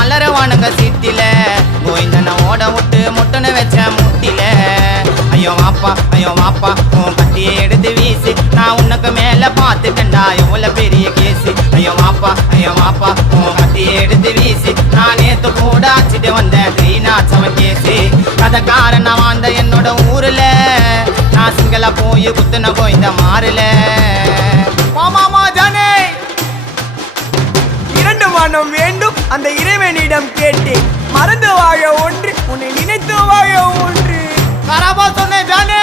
அலறவானுங்க சீட்டில கோவிந்தனை ஓட விட்டு முட்டனை வச்ச முட்டில ஐயோ வாப்பா உன் கட்டியை எடுத்து வீசி நான் உனக்கு மேல பார்த்துட்டேன்டா எவ்வளவு பெரிய கேசு ஐயோ வாப்பா உன் கட்டியை எடுத்து வீசி நான் நேத்து கூட ஆச்சிட்டு வந்தேன் ஸ்ரீநாச்சவன் கேசு கதைக்காரன் வாழ்ந்த என்னோட ஊர்ல நான் சிங்கள போய் குத்துன கோவிந்த மாறுல மாமா ஜானே இரண்டு மனம் வேண்டும் அந்த இறைவனிடம் கேட்டு மறந்து வாழ ஒன்று உன்னை நினைத்து வாழ ஒன்று கராபா சொன்னேன் ஜானே